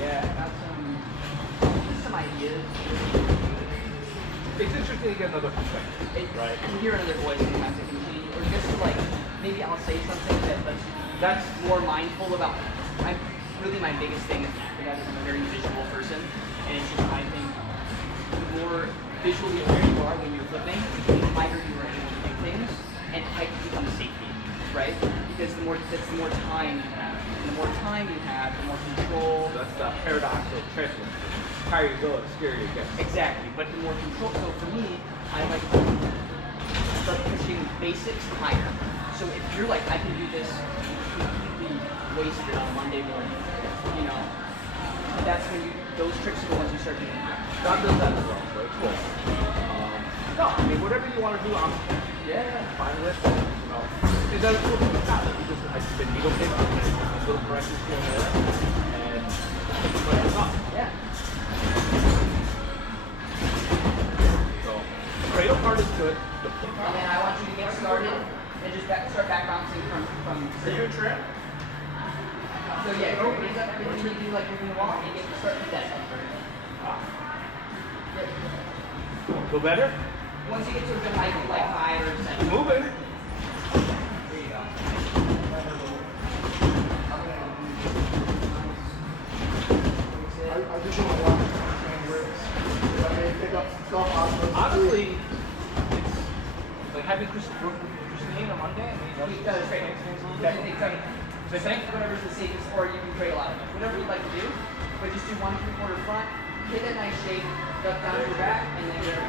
Yeah, I got some ideas. It's interesting to get another perspective, right? And hear another voice sometimes to continue, or just to like, maybe I'll say something that's more mindful about. Really my biggest thing is that I'm a very visual person, and it's just I think the more visually aware you are when you're flipping, the higher you are able to do things, and height becomes safety, right? Because that's the more time you have. And the more time you have, the more control. So that's the paradox of transfer. The higher you go, the scarier it gets. Exactly, but the more control. So for me, I like to start pushing basics higher. So if you're like, I can do this completely wasted on Monday morning, you know, that's when those tricks are the ones you start doing. John does that as well, so it's cool. No, I mean, whatever you want to do, I'm fine with. You know, it doesn't look like that. I've been needle picked, little corrections here and there, and but it's not. Yeah. So, the cradle part is good. And then I want you to get started and just start back bouncing from. Are you a tramp? So yeah, go raise up everything you do like moving the wall and get start with that. Feel better? Once you get to a good height, like 5 or 7. Moving. There you go. I just want to watch and rips. I mean, pick up stuff. Honestly, it's like having Christine on Monday. I mean, That's great. Exactly. So think whatever's the safest, or you can create a lot of it. Whatever you'd like to do, but just do 1 3/4 front, get that nice shape, duck down to your back, and then get it.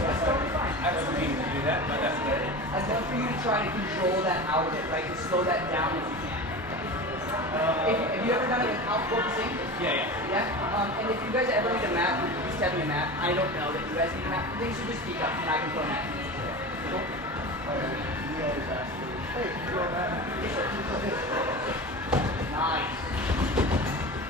That's totally fine. I wasn't meaning to do that, but that's good. I'd love for you to try to control that out of it, right? And slow that down if you can. Have you ever done it without focusing? Yeah. Yeah? And if you guys ever need a map, you're used to having a map, I don't know that you guys need a map. Things should just speak up, and I can throw a map. Cool? Nice.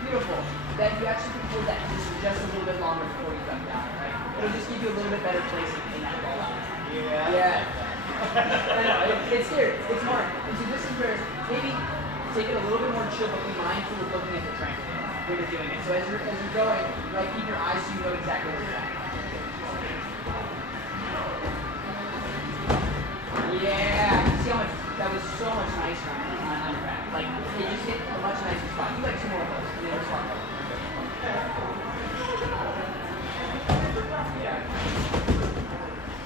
Beautiful. Then you actually can hold that just a little bit longer before you come down, right? It'll just give you a little bit better placement in that ball out. Yeah. I know, it's scary. It's smart. And so this is where maybe take it a little bit more chill, but be mindful of looking at the train when you're doing it. So as you're going, like keep your eyes so you know exactly where you're at. Yeah. See how much that was so much nicer on your back. Like it just hit a much nicer spot. You like some more of those. And they were smart. Yeah.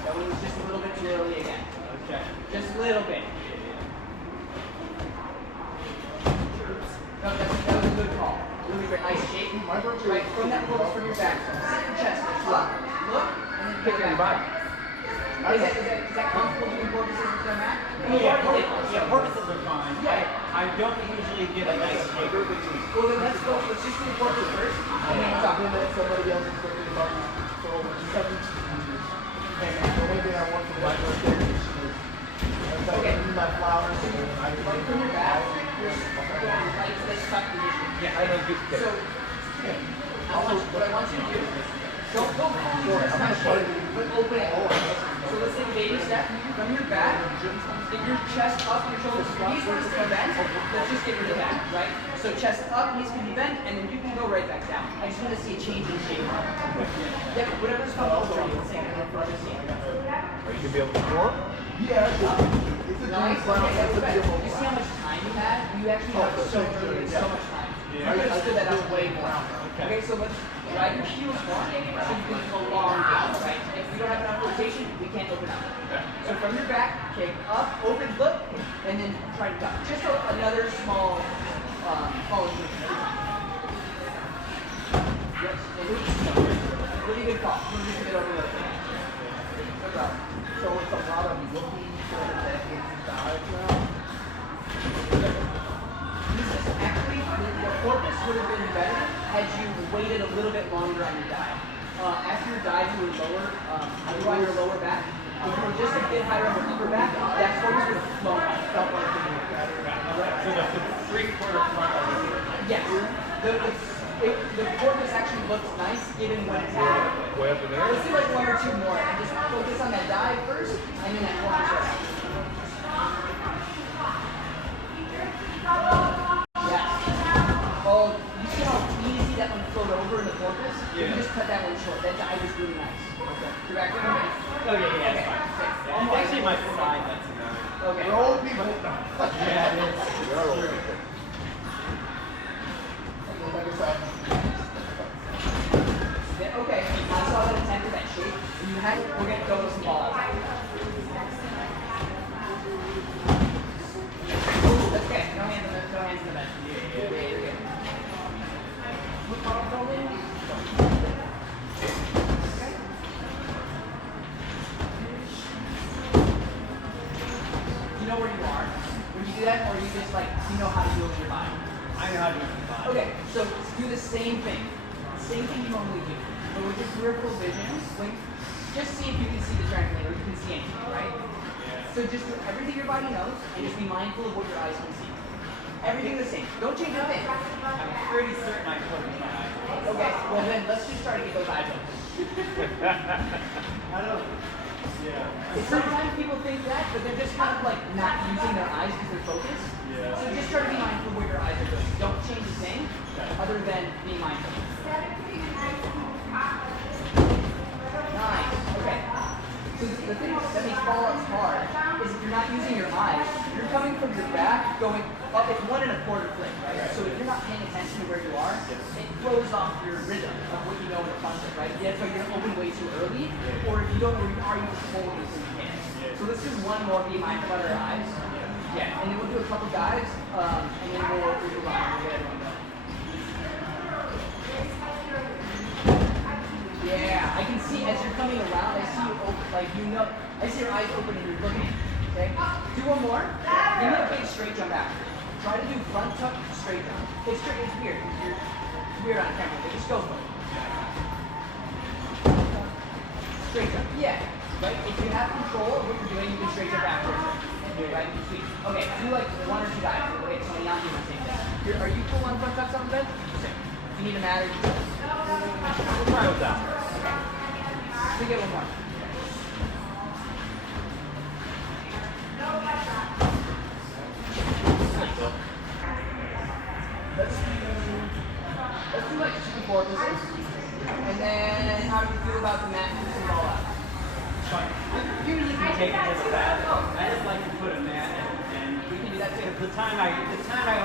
That was just a little bit too early again. Okay. Just a little bit. No, that was a good call. Really great. Nice shape. Right from that focus from your back. Sit your chest. Look. And then pick your body. Is that comfortable doing porpoises with their mat? Yeah, porpoises are fine. Yeah. I don't usually get a nice shape. Well, then let's go. Let's just do the porpoise first. And then we'll talk. Somebody else is thinking about me. So, 17 years. And the only thing I want from my birthday is Okay. my flowers. Right from your back, you're going like this tuck position. Yeah, I know good kick. So, what I want you to do, don't go fully into my shape, but open it. So let's take a baby step from your back. Get your chest up, your shoulders. Knees want to stay bent. Let's just get rid of that, right? So chest up, knees can be bent, and then you can go right back down. I just want to see a change in shape. Yeah, whatever's comfortable for you. Same for other scene. Are you gonna be able to score? Yeah, it's a Nice. dream. Okay, that's good. You see how much time you had? You actually have so much time. You could have stood that up way more. Okay, so let's drag your heels more so you can elongate, right? If we don't have enough rotation, we can't open up. So from your back, kick up, open, look, and then try to duck. Just another small follow through. Yes, really good call. We're just a bit over the other. Good job. So it's a lot of looking for that dive now. Actually, the porpoise would have been better had you waited a little bit longer on your dive. After your dive, you would lower, on your lower back. If you were just a bit higher on your upper back, that porpoise would have flown out. Felt like it would have better. So the 3/4 front of it. Yes. The porpoise actually looks nice given what it's at. Way up in there? Let's do like 1 or 2 more and just focus on that dive Okay, yeah, it's fine. Yeah, it's actually my side that's another. Okay. We're old people. Yeah, it is. We are old people. Go back inside. Yeah, okay, I saw that attempt at that shape. You had, we're gonna go with some ball out. Ooh, that's okay. No hands in the bench. Yeah, you're good. Look, throw in. Okay. You know where you are when you do that, or you just like you know how to do it with your body? I know how to use the body. Okay, so do the same thing. Same thing you normally do. But with your peripheral vision, like, just see if you can see the trampoline or you can see anything, right? So just do everything your body knows and just be mindful of what your eyes can see. Everything the same. Don't change a thing. I'm pretty certain I can focus my eyes. Okay, well then let's just try to get those eyes open. I don't know. Yeah. Sometimes people think that, but they're just kind of like not using their eyes because they're focused. Yeah. So just try to be mindful of what your eyes are doing. Don't change a thing other than being mindful. Nice. Okay. So the thing that makes ball-ups hard is if you're not using your eyes, you're coming from your back, going up. It's 1 1/4 flip, right? So if you're not paying attention to where you are, it throws off your rhythm of what you know in the concept, right? Yeah, so you're gonna open way too early, or if you don't know where you are, you just hold it so you can. So let's do one more. Be mindful about our eyes. Yeah, and then we'll do a couple guys, and then we'll run. We'll get everyone going. Yeah, I can see as you're coming around, I see you open, like you know, I see your eyes open and you're looking. Okay? Do one more. Give me a big straight jump after. Try to do front tuck, straight jump. It's straight, it's weird. It's weird on camera, but just go for it. Straight jump. Yeah. Right? If you have control of what you're doing, you can straight jump afterwards. Right? Sweet. Okay, do like 1 or 2 guys. Okay, so now do the same thing. Are you full on front tucks on the bed? Okay. If you need a mat or you can. We'll try with that. Okay. We get one more. Let's do like 2 porpoises. And then how do you feel about the mat and the ball out? Fine. Usually we take it as a bad. I just like to put a mat and We can do that too. the time I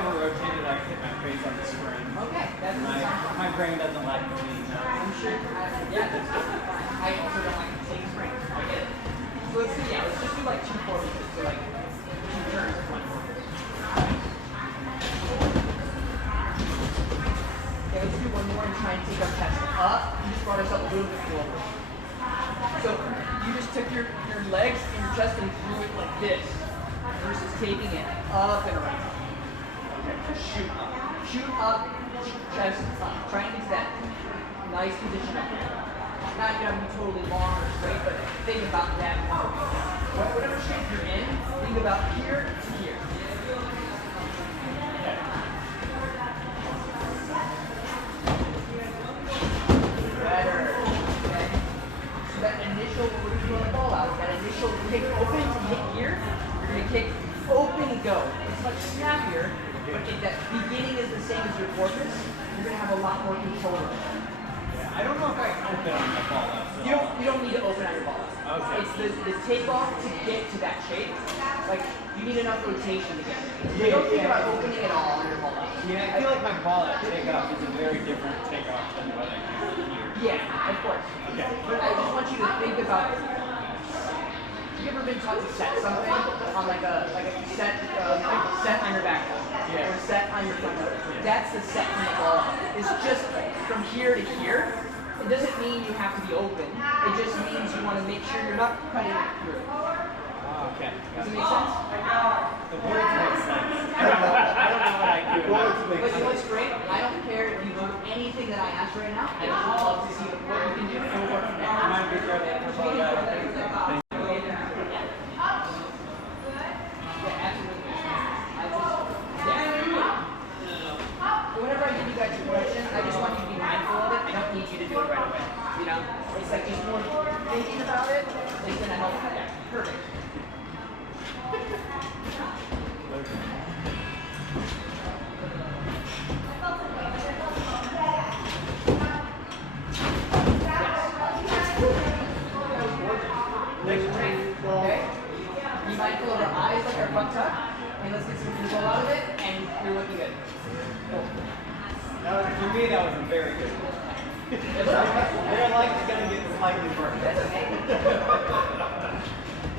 over rotated, I hit my face on the spring. Okay, that's My brain doesn't like me. I'm sure. Yeah, that's totally fine. I also don't like to take spring. I get it. So let's do, yeah, let's just do like 2 porpoises. So like 2 turns of 1 porpoise. Okay, let's do one more and try and take our chest up. You just brought us up a little bit forward. So you just took your legs and your chest and threw it like this versus taking it up and around. Okay, just shoot up. Shoot up, chest up. Try and get that nice position up there. Not gonna be totally long or straight, but think about that. Whatever shape you're in, think about here to here. Better. Okay. So that initial, what we're doing on the ball out, that initial kick open to hit here, you're gonna kick open and go. It's much snappier, but if that beginning is the same as your porpoise, you're gonna have a lot more control of it. I don't know if I open on the ball up. So. You don't need to open on your ball. Okay. It's the takeoff to get to that shape. Like you need enough rotation to get there. Yeah, Don't think yeah. about opening at all on your ball out. Yeah, I feel like my ball up takeoff is a very different takeoff than what I do here. Yeah, of course. Okay. But I just want you to think about. Have you ever been taught to set something on like a set on your back foot Yeah. or set on your front foot? That's the set from the ball. It's just from here to here. It doesn't mean you have to be open. It just means you want to make sure you're not cutting it through. Oh, okay. Does it make sense? The words make sense. I don't know what I do. Words make But you know what's sense. great? I don't care if you do anything that I ask right now. I just would love to see what you can do and we'll work from there. Mind if we throw that for ball out? Thank Yeah, absolutely. Whenever I give you guys a question, I just want you to be mindful of it. I don't need you to do it right away. You know? It's like just more thinking about it is gonna help. Yeah, perfect. mindful of our eyes, like our front tuck, and let's get some control out of it, and you're looking good. Cool. For me, that was a very good one. They're like going to get slightly burned. That's okay.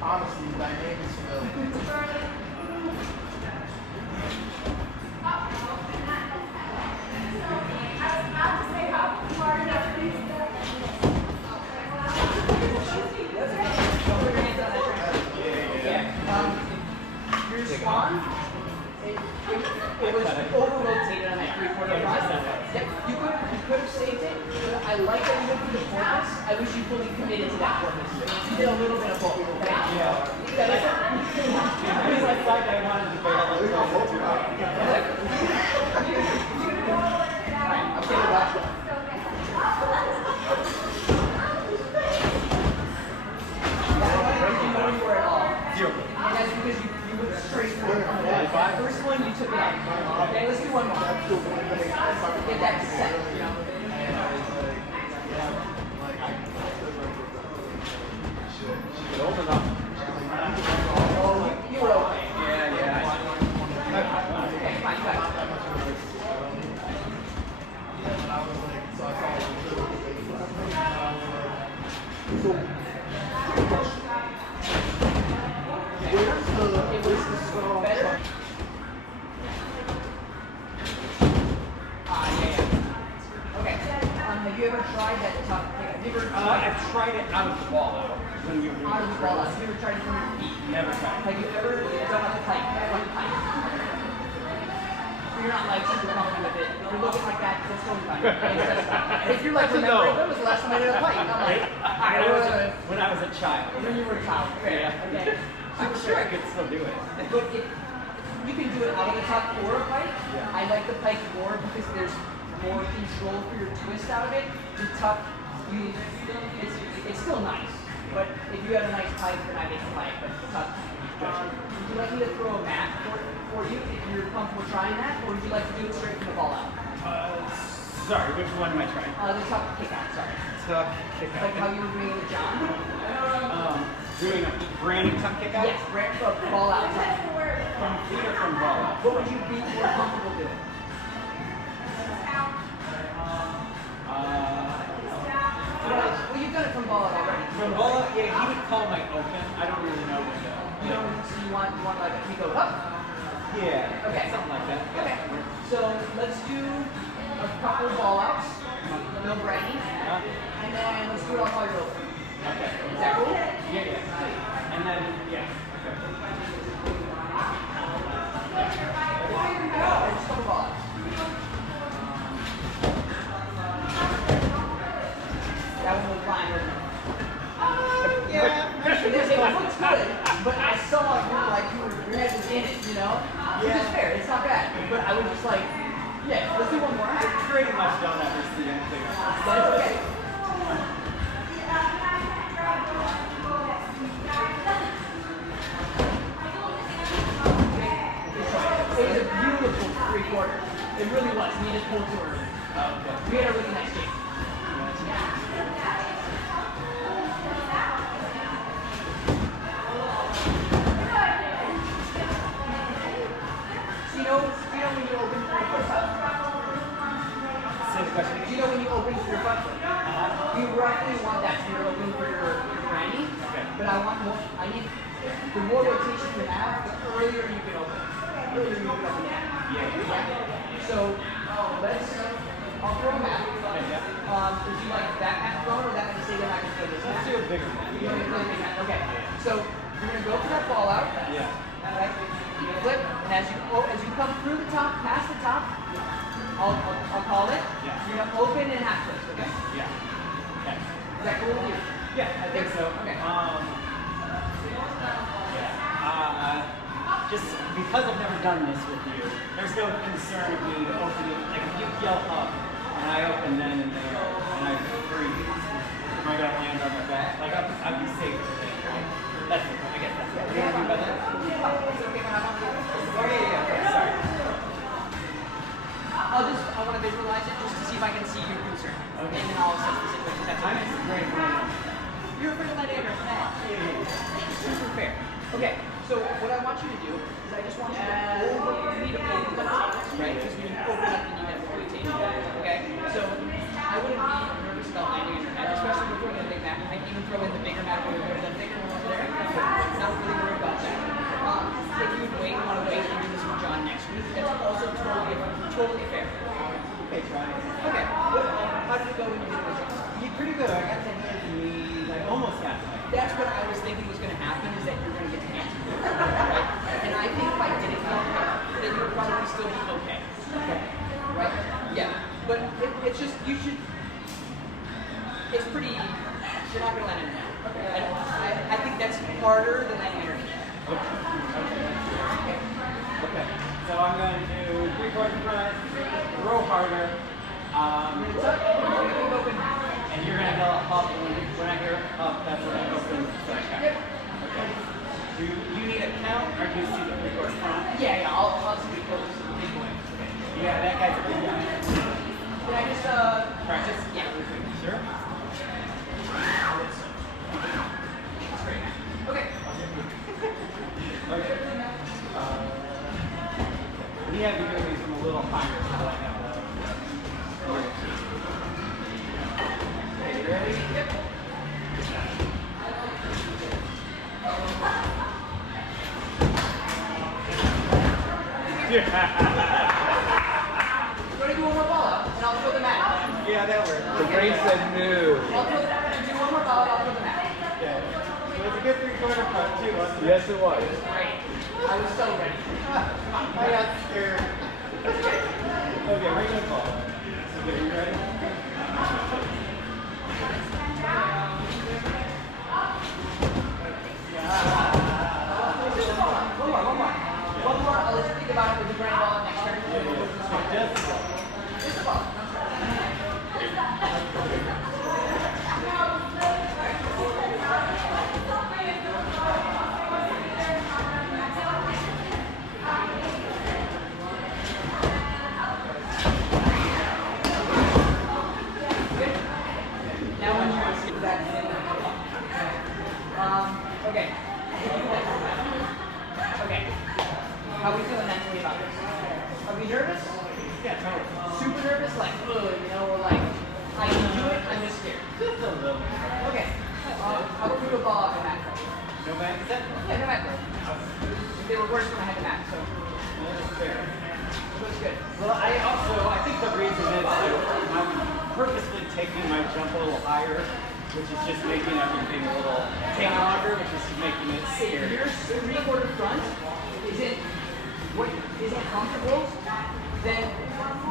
Honestly, dynamics Your swan, it was over-rotated on that three-quarter run. Yep, you could have saved it, but I like that you went for the porpoise. I wish you fully committed to that porpoise. You did a little bit of both, okay? Yeah. I was like, I wanted to bail it. Alright, I'm taking watch one. You know you were at all. Zero. And that's because you went straight for it. First one, you took it out. Okay, let's do one more. Get that set. Old enough. Oh, you were okay. Yeah. Okay, fine, you got it. It was better. Yeah. Okay. Have you ever tried that top? Have you ever tried I've tried it out of the ball though. When we were out of the ball? Have you ever tried it from your feet? Never tried. Have you ever done a pike? One pike. You're not like super comfortable with it. If you're looking like that, that's totally fine. If you're like, remember, when was the last time I did a pike? I'm like, When I was a child. when you were a child. Fair. Yeah. Okay. I'm sure I could still do it. But if you can do it out of the top or a pike, Yeah. I like the pike more because there's more control for your twist out of it. The tuck, it's still nice. But if you have a nice pike, then I make a pike. But the tuck. Would you like me to throw a mat for you if you're comfortable trying that, or would you like to do it straight from the ball out? Sorry, which one am I trying? The tuck kick out. Sorry. Tuck kick Like how you were doing with John. Doing a branding tuck kick out? Yes, right from ball out. From feet or from ball out? What would you be more comfortable doing? Well, you've done it from ball out already. From ball out, yeah, he would call my open. I don't really know when to. You know, so you want like we go up. Yeah. Okay. Something like that. Okay. So let's do a couple ball outs. No bragging. And then let's do it all while you're open. Okay. Is that cool? Yeah. And then, yeah. And just a couple ball outs. That one was fine, wasn't it? Yeah. It looks good, but I saw your head was in it, you know? Which is fair, it's not bad. But I was just like, yeah, let's do one more. I pretty much don't ever see anything else. But it's okay. It was a beautiful three-quarter. It really was. We just pulled too early. We had a really nice game. So you know when you open for your first time? Say the question Do again. you know when you open for your front foot? You roughly want that to be open for your granny. Okay. But I need the more rotation you have, the earlier you can open. Yeah. So I'll throw a mat. Would you like that mat thrown or that mat to say that I can throw this Let's mat? do a bigger one. You want me to throw a big mat? Okay. So you're gonna go for that ball out. Yeah. Right? You flip, and as you come through the top, past the top, I'll call it. Yeah. You're gonna open and half twist, okay? Yeah. Okay. Is that cool with you? Yeah, I think so. Okay. Just because I've never done this with you, there's no concern of me to open it. Like if you yell up and I open then and there and I freeze, am I gonna land on my back? Like I'd be safe with it, right? That's it. I guess that's it. Are you happy about that? Is it okay if I have on here? Oh yeah. Sorry. I want to visualize it just to see if I can see your concern. Okay. And then I'll assess the situation. That's I'm okay. great. You're afraid of that air. Super fair. Okay, so inevitably what's going to happen is that you're going to get cancer. Right? And I think by getting healthy, then you'll probably still be okay. Right? Yeah. But it's just, you should, it's pretty, you're not going to let him down. I think that's harder than letting him down. Okay. So I'm going to do 3/4 front, row harder. It's up, open. And you're going to go up. When I hear up, that's when I open the count. Yep. Okay. Do you need a count, or do you see the 3/4 front? Yeah, I'll see the close to the big one. Okay. Yeah, that guy's a big guy. Can I just, Practice? Yeah. Sure. That's great. Okay. Okay. We have to go these from a little higher so I have Okay, you ready? Yep. Go to do one more ball out, and I'll throw the mat. Yeah, that works. The brain said no. I'll throw do one more ball out, I'll throw the mat. Yeah. So it's a good 3/4 front too, wasn't it? Yes, it was. Great. I was so ready. Come on. I got scared. Okay, regular ball. Okay, you ready? Just a ball out. One more. One more. I'll let you think about it with the grand ball next turn. Just a ball. Now when you see that okay. Okay. How are we feeling mentally about this? Are we nervous? Yeah, totally. Super nervous? Like, you know, or like, I can do it, I'm just scared. Just a little. Okay. How about we do a ball out of the mat? No back set? Yeah, no mat. They were worse when I had the mat, so That's fair. it was good. Well, I think the reason is I'm purposely taking my jump a little higher, which is just making everything a little take longer, which is making it If scary. your 3/4 front isn't comfortable, then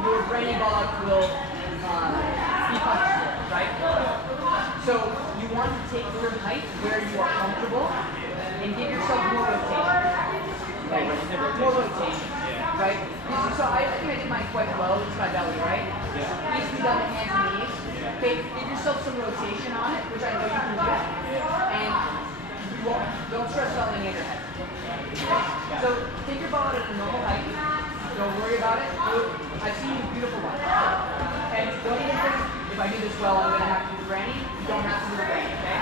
your brainy ball out will be punishable, right? So you want to take your height where you are comfortable and give yourself more rotation. Okay? More rotation. Right? So I think I did mine quite well. It's my belly, right? Yeah. Needs to be done with hands and knees. Okay, give yourself some rotation on it, which I know you can do. And you won't, don't stress out any of your head. Okay? So take your ball at a normal height. Don't worry about it. I've seen beautiful ones. And don't even think, if I do this well, I'm going to have to do the granny. You don't have to do the granny, okay?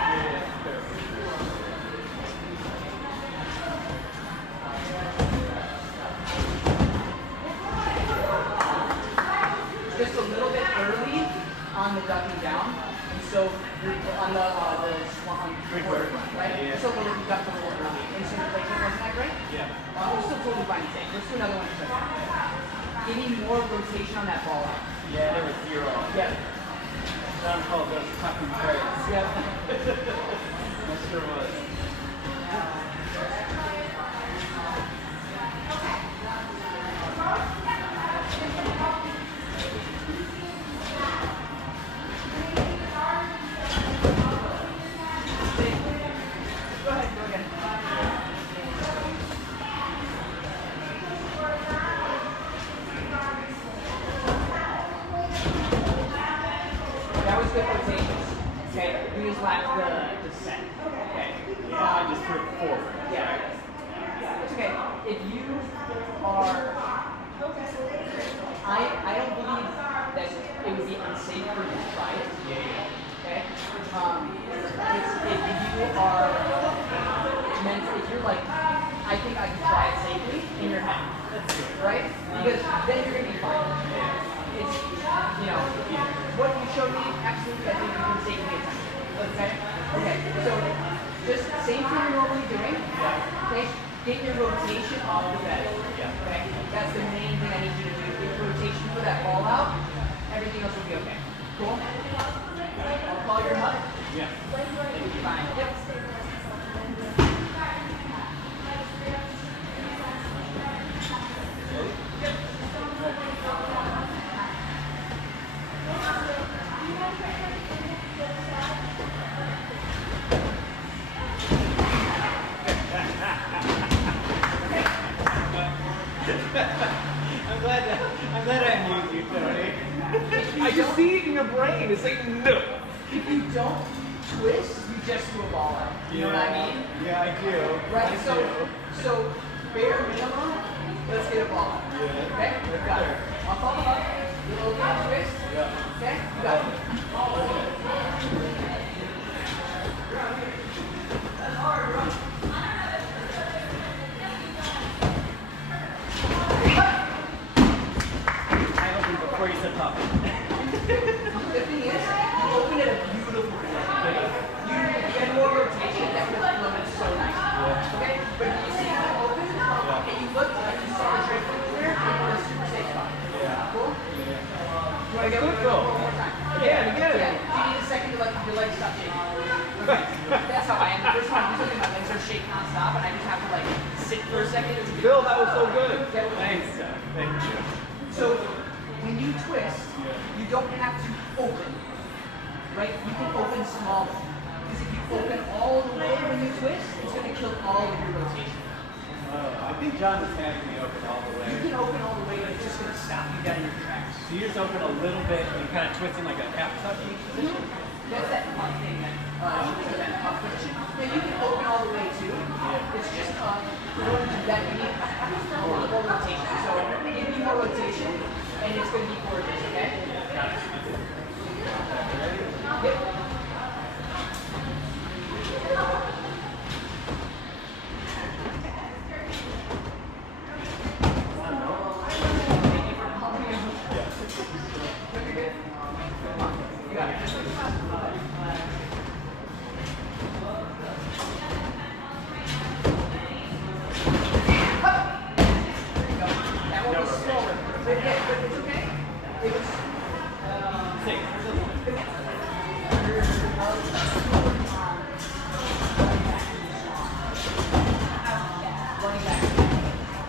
Just a little bit early on the ducking down, and so you're on the swan, quarter, right? Yeah. So a little duck a little early, and so your placement wasn't that great. Yeah. We're still totally fine to take. Let's do another one. Give me more rotation on that ball out. Yeah, there was zero. Yeah. John called those fucking crates. Yeah. That sure was. Go ahead. Go again. That was good rotations. Okay. We just lacked the descent. Okay. Yeah, I just threw it forward. Yeah. It's okay. If you are, I don't believe that it would be unsafe for you to try it. Okay. It's if you are meant, if you're like, I think I can try it safely in your head. That's good. Right? Because then you're gonna be fine. It's, you know, what you showed me, absolutely, I think you can safely attempt it. Okay? Okay, so just same thing you're normally doing. Okay? Get your rotation off the bed. Okay? That's the main thing I need you to do. Get your rotation for that ball out. Everything else will be okay. Cool? I'll call your hut. Yeah. Fine. Yep. I'm glad I amused you, Tony. I just see it in your brain. It's like, no. If you don't twist, you just do a ball out. You know what I mean? Yeah, I do. Right, I so do. bare minimum, let's get a ball. Yeah. Okay? We got it. I'll follow up. Little twist. Yeah. Okay? You got it. I opened before you said pop. The thing is, you open at a beautiful point. You get more rotation, that will flow is so nice. Okay? But if you see how it opens, and you look like you saw the straight from there, you're in a super safe spot. Yeah. Cool? You want to get Good one goal. more time? Yeah, again. Yeah. You need a second to let your legs stop shaking. Okay. That's how I am. The first time I do something, my legs are shaking non-stop, and I just have to like sit for a second. Phil, that was so good. Thanks, Doug. Thank you. So when you twist, you don't have to open, right? You can open small. Because if you open all the way when you twist, it's going to kill all of your rotation. I think John was having me open all the way. You can open all the way, but it's just going to stop you dead in your tracks. So you just open a little bit and kind of twist in like a half touch each position? That's that fun thing that that puff position. Yeah, you can open all the way too. It's just in order to that you need more rotation. So give me more rotation, and it's going to be gorgeous. Okay? Yep. That one was slower. But it's okay. It was. Running back.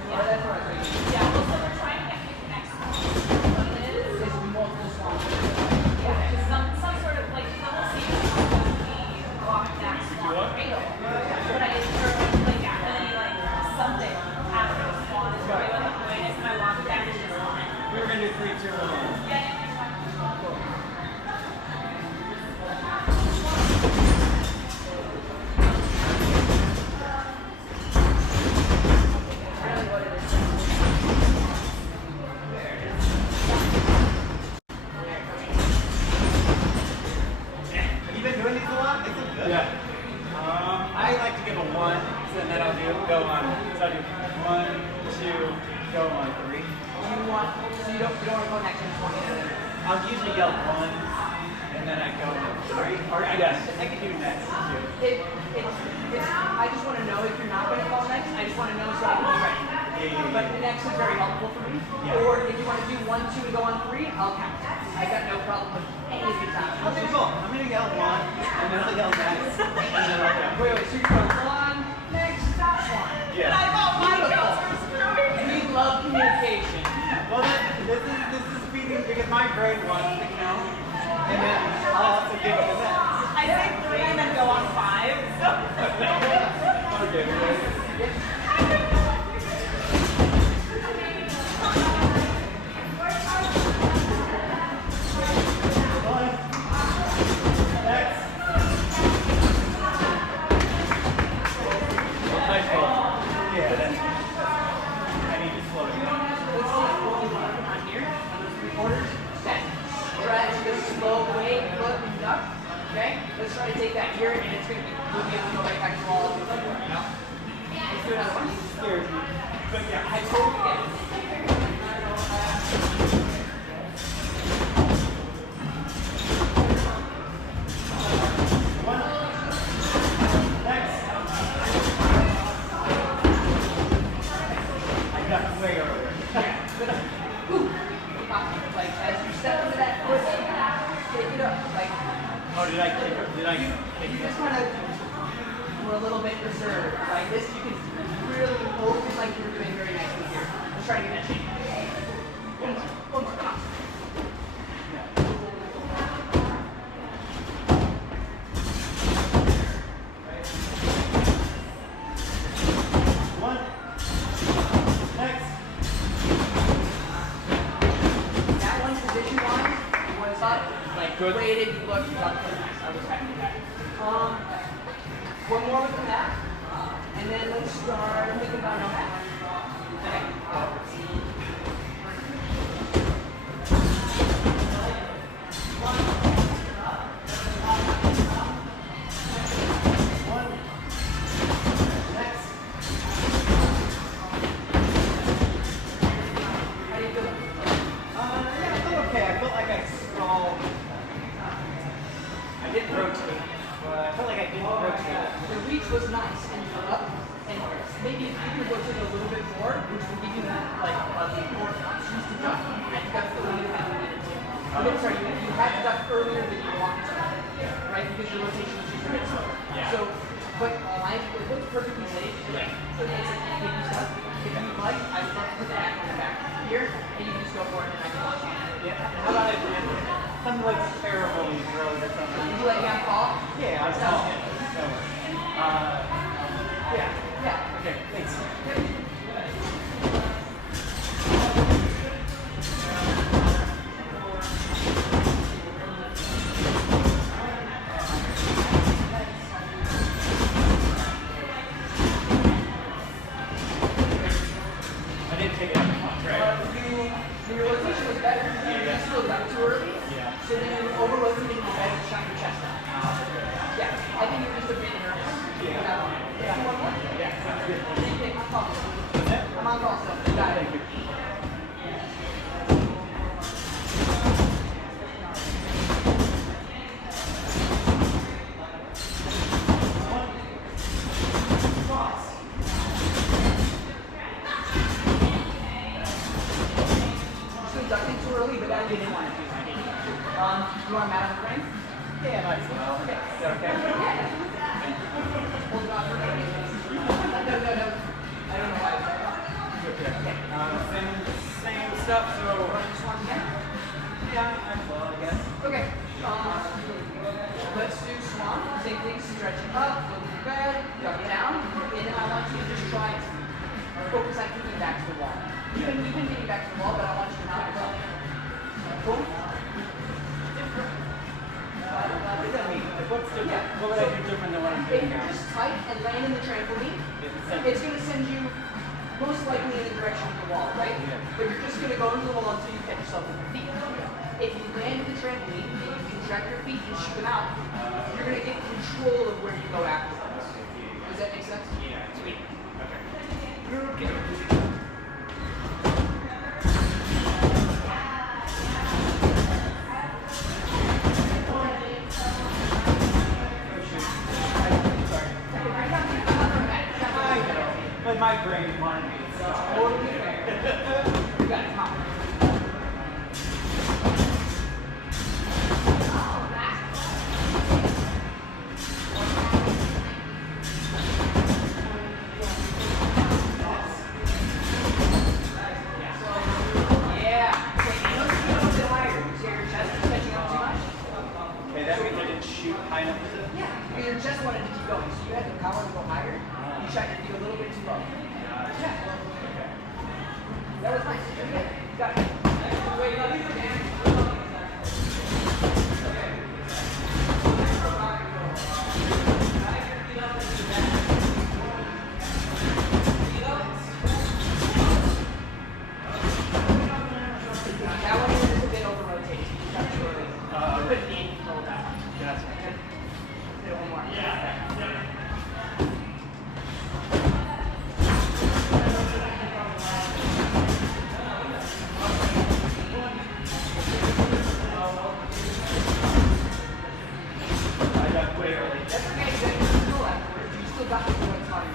Yeah, that's what I think. Yeah, well, so we're trying to get you next one. What it is, It's multiple songs. yeah, it's some sort of like, the whole scene is supposed to be walking down Swan Cradle. But I didn't hear like any like something after the Swan is right when the point is, and I walked back and just on it. We were going to do 3, 2, 1. Yeah, Have you been doing these a lot? They feel good. Yeah. I like to give a 1, and then I'll go on. So I'll do 1, 2, go on 3. You want, so you don't want to go next to 20 and then. I'll usually yell 1, and then I go 3. Or I guess I could do next too. I just want to know if you're not going to call next. I just want to know so I can be ready. But the next is very helpful for me. Yeah. Or if you want to do 1, 2, and go on 3, I'll count. I got no problem with any of these options. Okay, cool. I'm gonna yell 1, and then I'll yell next, and then I'll go. Wait, so you go 1, next, 1. Yeah. I thought my girls were screwing. We love communication. Well, this is speeding because my brain wants to count, and then I'll also give it the next. I say 3 and then go on 5. So. Okay, ready? Let's try to take that here, and it's going to be, we'll be able to go right back to the wall. Let's do another one. Scares me. But yeah, I totally get it. I got way earlier. Like, as you step into that foot, take it up. Like, Oh, did I kick it? Did I you kick just it? kind of were a little bit reserved. Like this, you can really open like you were doing very nicely here. Let's try to get that shape. One more, come on. One. Next. Good. Weighted, you look, you got it. Nice. I was happy with that. One more with the mat. And then let's start thinking about no mat. Okay. How do you feel? Yeah, I felt okay. I felt like I stalled. I didn't rotate, but I felt like I didn't rotate. The reach was nice and up, and maybe if you could rotate a little bit more, which would give you like more options to duck. And you got the earlier than you needed to. I'm sorry, you had to duck earlier than you wanted to, right? Because your rotation was just a bit slower. Yeah. So, but it looks perfectly safe. Yeah. So it's like baby stuff. If you'd like, I would love to put the app on the back here, and you can just go for it, and I can watch it. Yeah. How about if something like terrible you throw it or something? Did you let Jan fall? Yeah, I saw it. So, yeah. Yeah. Okay, thanks. I didn't take it out of the box, right? Your rotation was better. You still got too early. Yeah. So then you over rotated in the bed and shot your chest out. Yeah. I think you're just a bit nervous. Yeah. You want more? Yeah, sounds good. Okay, I'm calling. What's that? I'm on call still. You got it. Thank you. Still ducking too early, but I didn't want to do that. You want a mat on the frame? Yeah, might as well. Okay. Is that okay? Hold it on for a minute. No. I don't know why. Okay. Same stuff, so. Just one again? Yeah, might as well, I guess. Okay. Let's do swan. Same thing, stretching up, look at the bed, duck down, and then I want you to just try to focus on kicking back to the wall. You can kick back to the wall, but I want you to not go. Boom. What does that mean? Like, what's different? Yeah. What would I do different than what I'm If doing you're now? just tight and land in the trampoline, It's it's going to send you most likely in the direction of the wall, right? Yeah. But you're just going to go into the wall until you catch yourself with your feet. If you land in the trampoline and you contract your feet and shoot them out, you're going to get control of where you go afterwards. Does that make sense? Yeah, sweet. Okay. You're okay. I know. But my brain wanted me to stop. Totally fair. You got it. Come on. Yeah. Okay, you know you a bit higher. You see your chest is catching up too much? Okay, that means I didn't shoot high enough. Yeah. Because your chest wanted to keep going, so you had the power to go higher. You shot your feet a little bit too low. Yeah. That was nice. Okay. You got it. Wait, no, leave it, man. That one was a bit over rotation. You got too early. You couldn't need to hold that one. Gotcha. Do one more. I got way early. That's okay. You got control afterwards. You still got the points on your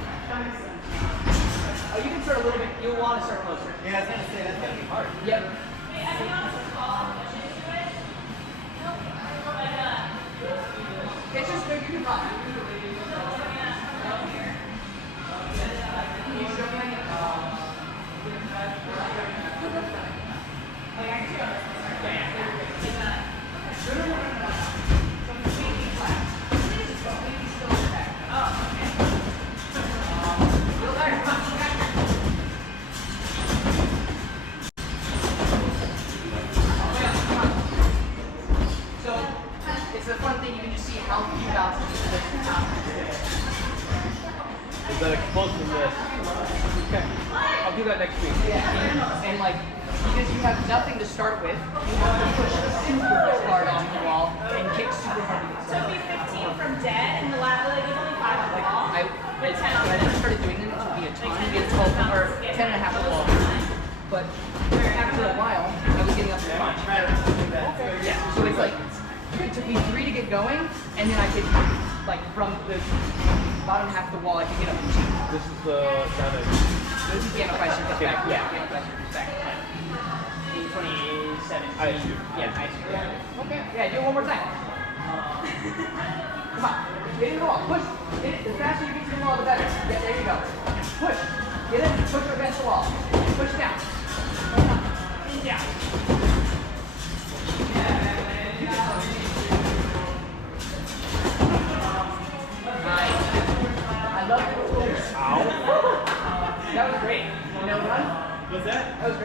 you can start a little bit. You'll want to start closer. Yeah, I was gonna say that's gonna be hard. Yep. It's just no, you can run. Can you show me? So Is that explosiveness? Okay. I'll do that next week. And like, because you have nothing to start with, you have to push super hard off the wall and kick super hard to get So it'd be 15 from dead, and the last, like, there's only 5 on the wall. When I never started doing them, it took me a ton to get 12 or 10 and a half of wall. But after a while, I was getting up to 5. Yeah, so it's like, it took me 3 to get going, and then I could, like, from the bottom half of the wall, I could get up to 2. This is the kind of. This is Gamma Fighter back. Yeah. Gamma Fighter back. In 2017. I assume. Yeah, I see. Okay. Yeah, do it one more time. Come on. Get in the wall. Push. Hit it. The faster you get to the wall, the better. Yeah, there you go. Push. Get it. Push it against the wall. Push down. Yeah. Nice. I love it. Ow. That was great. You know what? What's that? That was great.